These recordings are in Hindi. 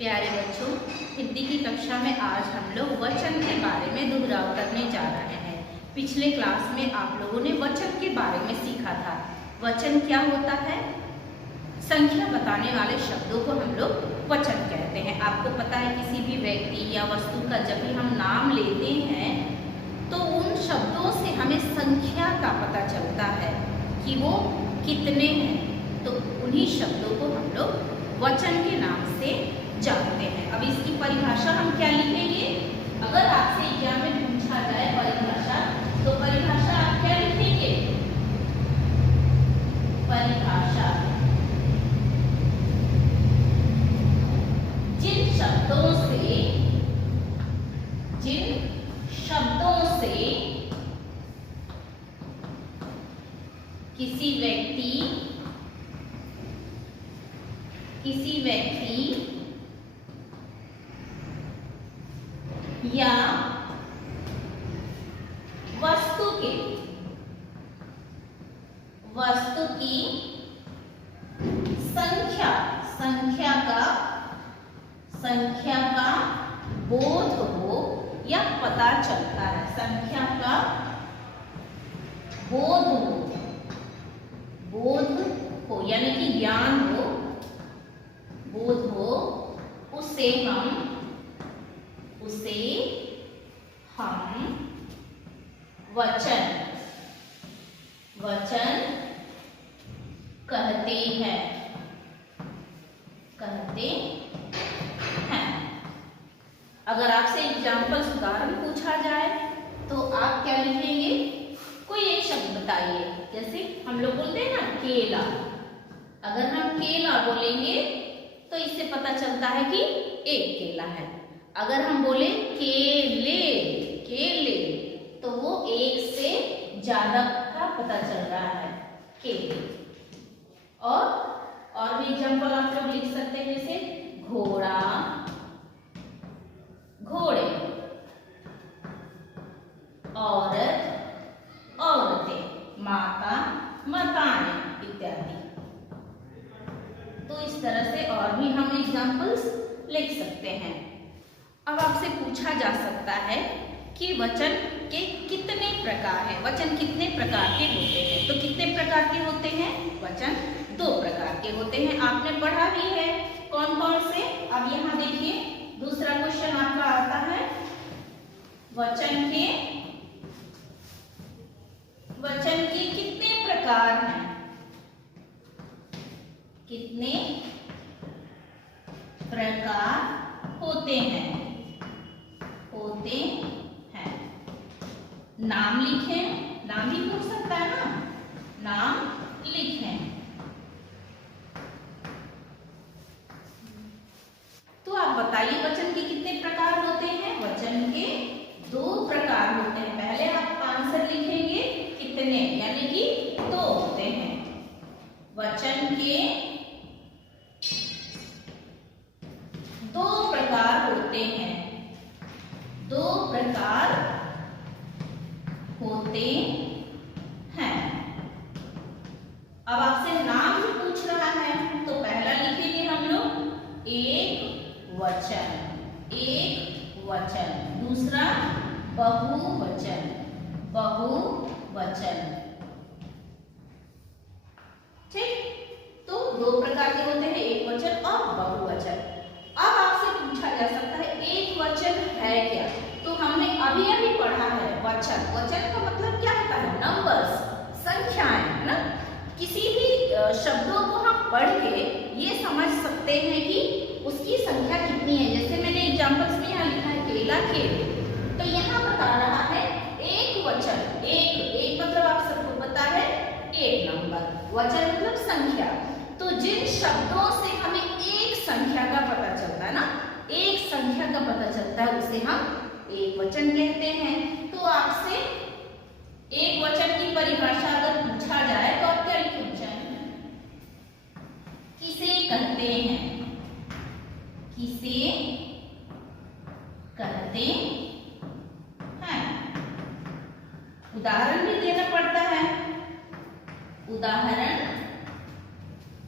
प्यारे बच्चों, हिंदी की कक्षा में आज हम लोग वचन के बारे में दोहराव करने जा रहे हैं। पिछले क्लास में आप लोगों ने वचन के बारे में सीखा था। वचन क्या होता है? संख्या बताने वाले शब्दों को हम लोग वचन कहते हैं। आपको पता है किसी भी व्यक्ति या वस्तु का जब भी हम नाम लेते हैं तो उन शब्दों से हमें संख्या का पता चलता है कि वो कितने हैं। तो उन्हीं शब्दों को हम लोग वचन के नाम से जानते हैं। अब इसकी परिभाषा हम क्या लिखेंगे? अगर आपसे एग्जाम में पूछा जाए परिभाषा, तो परिभाषा आप क्या लिखेंगे? परिभाषा जिन शब्दों से किसी व्यक्ति या वस्तु की संख्या का बोध हो या पता चलता है। संख्या का बोध हो यानी कि ज्ञान हो, बोध हो, उसे हम वचन कहते हैं। अगर आपसे एग्जाम्पल उदाहरण पूछा जाए तो आप क्या लिखेंगे? कोई एक शब्द बताइए। जैसे हम लोग बोलते हैं ना केला। अगर हम केला बोलेंगे तो इससे पता चलता है कि एक केला है। अगर हम बोले केले तो वो एक से ज्यादा का पता चल रहा है, केले। और भी एग्जाम्पल आप लोग लिख सकते हैं, जैसे घोड़ा, घोड़े, औरत, औरतें, माता, माताएं इत्यादि। तो इस तरह से और भी हम एग्जाम्पल्स लिख सकते हैं। अब आपसे पूछा जा सकता है कि वचन के कितने प्रकार हैं? वचन कितने प्रकार के होते हैं? तो कितने प्रकार के होते हैं? वचन 2 प्रकार के होते हैं। आपने पढ़ा भी है। कौन कौन से? अब यहाँ देखिए, दूसरा क्वेश्चन आपका आता है, वचन के कितने प्रकार हैं? कितने प्रकार होते हैं? नाम लिखें। नाम भी पूछ सकता है ना, नाम लिखें। तो आप बताइए वचन के कितने प्रकार होते हैं? वचन के 2 प्रकार होते हैं। पहले आप आंसर लिखेंगे कितने, यानी कि 2 होते हैं। वचन के 2 प्रकार होते हैं। 2 प्रकार होते हैं। अब आपसे नाम भी पूछ रहा है तो पहला लिखेंगे हम लोग एक वचन, दूसरा बहुवचन। ठीक, तो 2 प्रकार के होते हैं, एक वचन और बहुवचन। अब आपसे पूछा जा सकता है एक वचन है क्या? तो हमने अभी पढ़ा है वचन का मतलब क्या होता है? नंबर्स, संख्याएं, है ना। किसी भी शब्दों को हम पढ़ के ये समझ सकते हैं कि उसकी संख्या कितनी है। जैसे मैंने एग्जांपल्स में यहाँ लिखा है केला, केले, तो यहाँ बता रहा है एक वचन। एक मतलब आप सबको पता है एक नंबर, वचन मतलब संख्या। तो जिन शब्दों से हमें एक संख्या का पता चलता है ना, एक संख्या का पता चलता है, उसे हम एक वचन कहते हैं। तो आपसे एक वचन की परिभाषा अगर पूछा जाए तो आप क्या लिखेंगे? किसे कहते हैं? उदाहरण भी देना पड़ता है। उदाहरण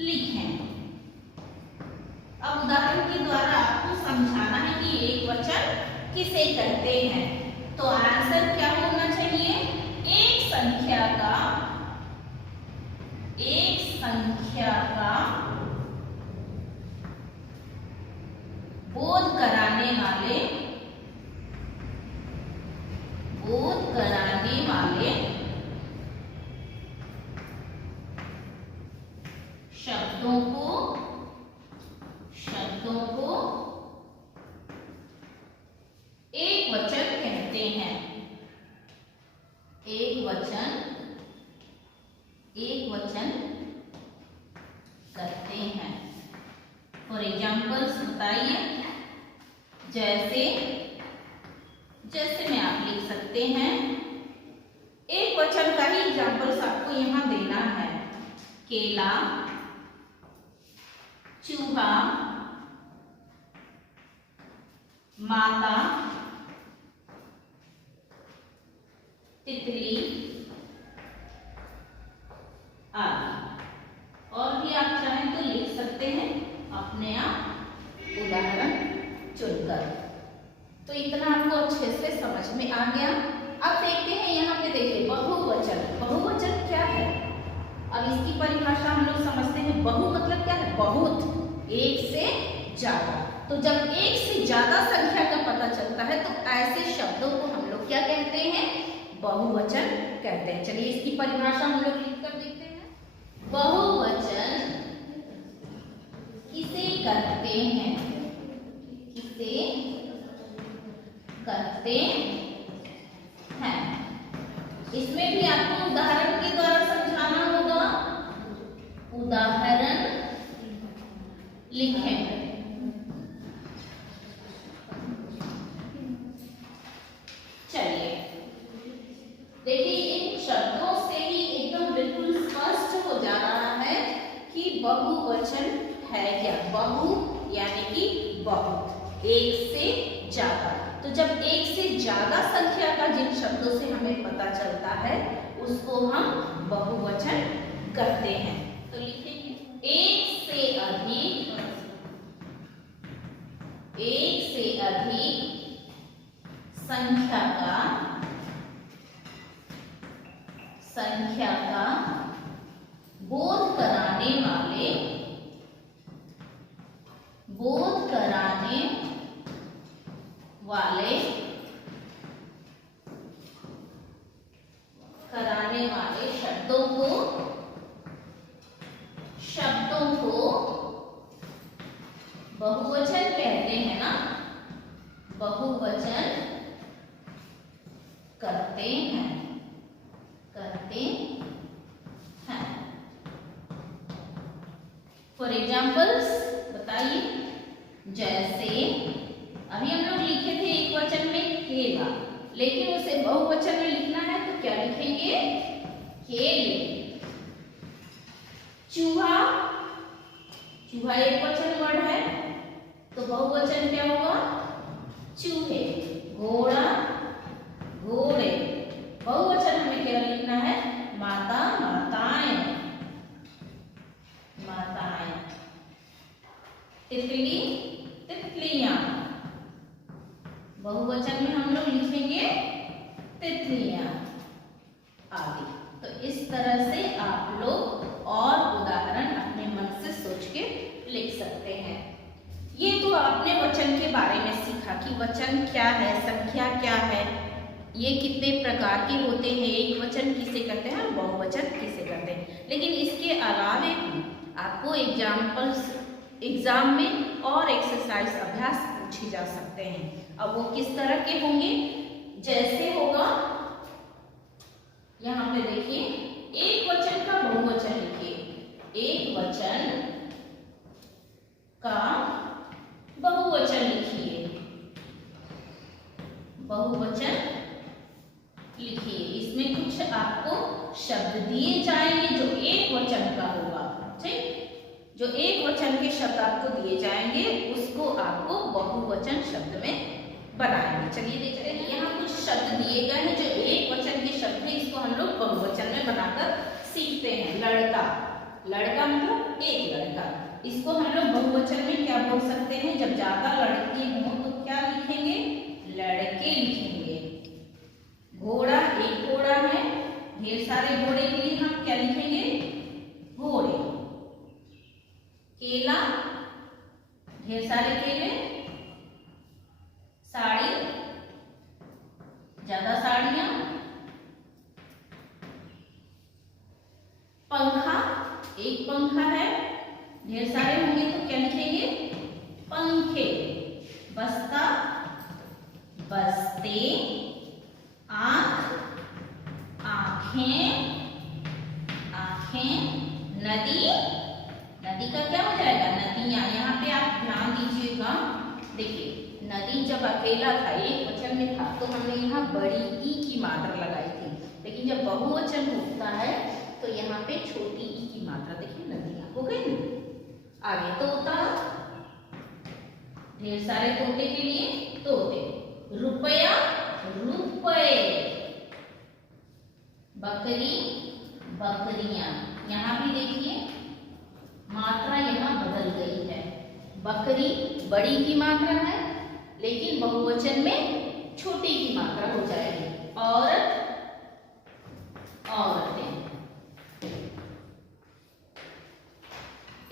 लिखें। अब उदाहरण के द्वारा समझाना है कि एक वचन किसे कहते हैं। तो आंसर क्या होना चाहिए? एक संख्या का बोध कराने वाले शब्दों को एक वचन कहते हैं। एक वचन करते हैं। फॉर एग्जाम्पल्स बताइए। जैसे में आप लिख सकते हैं, एक वचन का ही एग्जाम्पल्स आपको यहां देना है। केला, चूहा, माता, तितली आदि। और भी आप चाहें तो लिख सकते हैं अपने आप उदाहरण चुनकर। तो इतना आपको अच्छे से समझ में आ गया। अब देखते हैं यहाँ पे, देखिए बहुवचन। बहुवचन क्या है? अब इसकी परिभाषा हम लोग समझते हैं। बहु मतलब क्या है? बहुत, एक से ज्यादा। तो जब एक से ज्यादा संख्या का पता चलता है तो ऐसे शब्दों को हम लोग क्या कहते हैं? बहुवचन कहते हैं। चलिए इसकी परिभाषा हम लोग लिखकर देखते हैं। बहुवचन किसे कहते हैं? इसमें भी आपको उदाहरण के द्वारा समझाना होगा। उदाहरण लिखें। चलिए देखिए, इन शब्दों से ही एकदम बिल्कुल स्पष्ट हो जा रहा है कि बहुवचन है क्या। बहु यानी कि बहुत, एक से ज्यादा। तो जब एक से ज्यादा संख्या का जिन शब्दों से हमें पता चलता है उसको हम बहुवचन कहते हैं। तो लिखेंगे एक से अधिक संख्या का बोध कराने वाले शब्दों को बहुवचन कहते हैं ना। बहुवचन करते हैं। फॉर एग्जाम्पल्स बताइए। जैसे अभी हम लोग लिखे थे एक वचन में केला, लेकिन उसे बहुवचन में लिखना है तो क्या लिखेंगे? केले। चूहा एक वचन वर्ड है तो बहुवचन क्या होगा? चूहे। घोड़ा, घोड़े। बहुवचन हमें क्या लिखना है? माता, माताएं। तितली, तितलियां। बहुवचन में हम लोग लिखेंगे तितलियां आदि। तो इस तरह से आप लोग और उदाहरण अपने मन से सोच के लिख सकते हैं। ये तो आपने वचन के बारे में सीखा कि वचन क्या है, संख्या क्या है, ये कितने प्रकार के होते हैं, एक वचन किसे कहते हैं, बहुवचन किसे कहते हैं। लेकिन इसके अलावे भी आपको एग्जाम में और एक्सरसाइज अभ्यास पूछे जा सकते हैं। अब वो किस तरह के होंगे? जैसे होगा यहाँ पे देखिए, एक वचन का बहुवचन लिखिए। एक वचन का बहुवचन लिखिए। बहुवचन लिखिए। इसमें कुछ आपको शब्द दिए जाएंगे जो एक वचन का होगा। ठीक, जो एक वचन के शब्द आपको दिए जाएंगे उसको आपको बहुवचन शब्द में बनाएंगे। चलिए देखते हैं। यहाँ कुछ शब्द दिए गए हैं जो एक वचन के शब्द हैं, इसको हम लोग बहुवचन में बनाकर सीखते हैं। लड़का, लड़का मतलब एक लड़का, इसको हम लोग बहुवचन में क्या बोल सकते हैं? जब ज्यादा लड़के ढेर सारे केले, साड़ी, ज्यादा साड़ियां, पंखा, एक पंखा है, ढेर सारे होंगे तो क्या लिखेंगे? पंखे। बस्ता, बस्ते, आंख, आंखें, आंखें, नदी, नदी का क्या हो जाएगा? नदियां। यहाँ पे आप ध्यान दीजिएगा, देखिए नदी जब अकेला था, एक वचन में था, तो हमने यहाँ बड़ी ई की मात्रा लगाई थी, लेकिन जब बहुवचन होता है तो यहाँ पे छोटी ई की मात्रा, देखिए नदियां हो गई ना। आगे तोता, ढेर सारे तोते के लिए तोते। रुपया, रुपए। बकरी, बकरियां। यहाँ भी देखिए मात्रा यहाँ बदल गई है। बकरी बड़ी की मात्रा है, लेकिन बहुवचन में छोटी की मात्रा हो जाएगी। औरत, औरतें।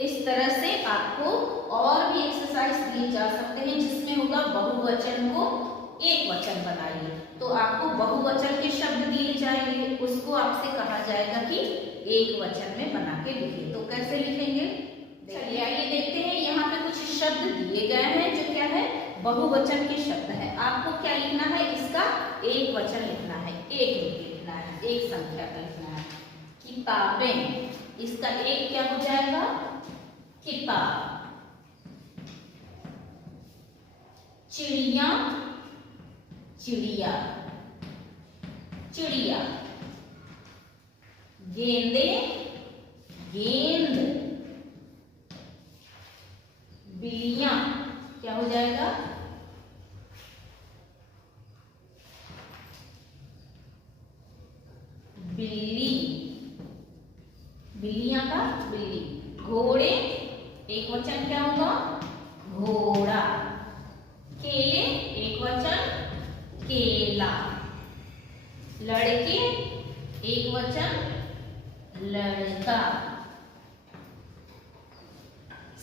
इस तरह से आपको और भी एक्सरसाइज दिए जा सकते हैं जिसमें होगा बहुवचन को एक वचन बनाइए। तो आपको बहुवचन के शब्द दिए जाएंगे, उसको आपसे कहा जाएगा कि एक वचन में बना के लिखिए। तो कैसे लिखेंगे? चलिए आइए देखते हैं। यहाँ पे कुछ शब्द दिए गए हैं जो क्या है? बहुवचन के शब्द है। आपको क्या लिखना है? इसका एक वचन लिखना है, एक लिखना है, एक संख्या का लिखना है। किताबें, इसका एक क्या हो जाएगा? किताब। चिड़िया, चिड़िया, चिड़िया। गेंदे, गेंद। बिल्लियां, क्या हो जाएगा? बिल्ली, बिल्लियां का बिल्ली। घोड़े, एक वचन क्या होगा? घोड़ा। केले, एक वचन केला। लड़के, एक वचन लड़का।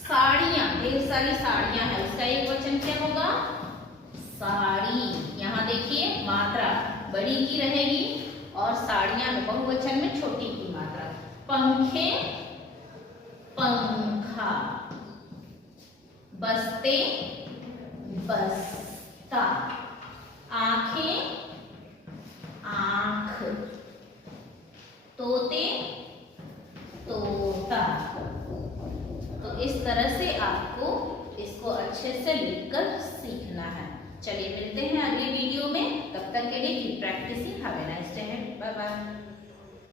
साड़ियां, ढेर सारी साड़ियां है, उसका एक वचन क्या होगा? साड़ी। यहाँ देखिए मात्रा बड़ी की रहेगी और साड़ियां में बहुवचन में छोटी की मात्रा। पंखे, पंखा। बस्ते, बस्ता। आंखें, आंख। तोते, तोता। तो इस तरह से आपको इसको अच्छे से लिखकर सीखना है। चलिए मिलते हैं अगले वीडियो में, तब तक के लिए keep practising. Have a nice day. Bye bye.